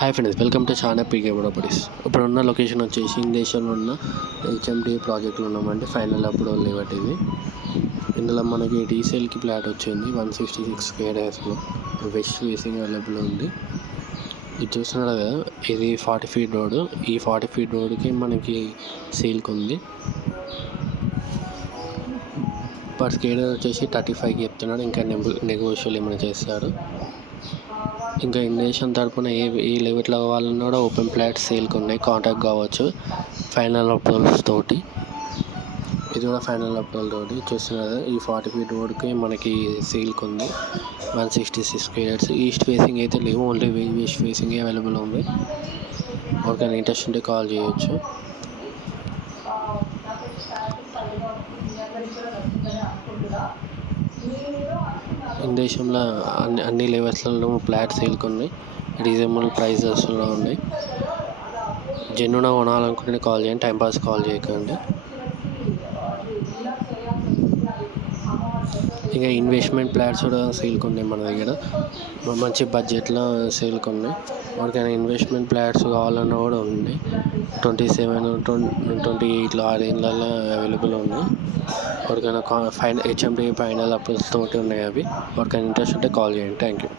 Hi friends, welcome to channel PK properties. ఇప్పుడున్న location వచ్చేసి ఇంగ్లీష్లో ఉన్న హెచ్ఎండి ప్రాజెక్ట్లో ఉన్నామంటే ఫైనల్ అప్రూవల్ లేవట్ ఇది. ఇందులో మనకి రీసేల్కి ప్లాట్ వచ్చింది 166 స్క్వేర్స్లో వెస్ట్ ఫేసింగ్ అవైలబుల్ ఉంది. ఇది చూస్తున్నారు కదా, ఇది 40 feet రోడ్. ఈ 40 feet రోడ్కి మనకి సేల్కి ఉంది. పర్ స్క్వేర్ వచ్చేసి 35కి చెప్తున్నాడు. ఇంకా నెగోషియల్ ఏమైనా చేస్తారు. ఇంకా ఇండేషన్ తరపున ఏ లెవెల్లో కావాలన్నా కూడా ఓపెన్ ప్లాట్స్ సేల్కి ఉన్నాయి, కాంటాక్ట్ కావచ్చు. ఫైనల్ అప్రూవల్స్ తోటి ఇది కూడా ఫైనల్ అప్రూవల్ తోటి చూస్తున్నారు. ఈ 40 feet రోడ్కి మనకి సేల్కి ఉంది 166 స్క్వేర్స్. ఈస్ట్ ఫేసింగ్ అయితే లేవు, ఓన్లీ వెస్ట్ ఫేసింగ్ అవైలబుల్ ఉంది. ఎవరికైనా ఇంట్రెస్ట్ ఉంటే కాల్ చేయొచ్చు. దేశంలో అన్ని లెవెల్స్లలో ఫ్లాట్ సేల్కి ఉన్నాయి, రీజనబుల్ ప్రైజెస్లో ఉన్నాయి. జెన్యూన్గా కొనాలనుకుంటే కాల్ చేయండి, టైంపాస్ కాల్ చేయకండి. ఇంకా ఇన్వెస్ట్మెంట్ ప్లాట్స్ కూడా సేల్కి ఉన్నాయి మన దగ్గర, మంచి బడ్జెట్లో సేల్కి ఉన్నాయి. ఎవరికైనా ఇన్వెస్ట్మెంట్ ప్లాట్స్ కావాలన్నా కూడా ఉన్నాయి. 27, 28 ఆ రేంజ్లలో అవైలబుల్ ఉన్నాయి. ఎవరికైనా హెచ్ఎండి ఫైనల్ అప్రూవల్స్ తోటి ఉన్నాయి అవి. ఎవరికైనా ఇంట్రెస్ట్ ఉంటే కాల్ చేయండి. Thank you.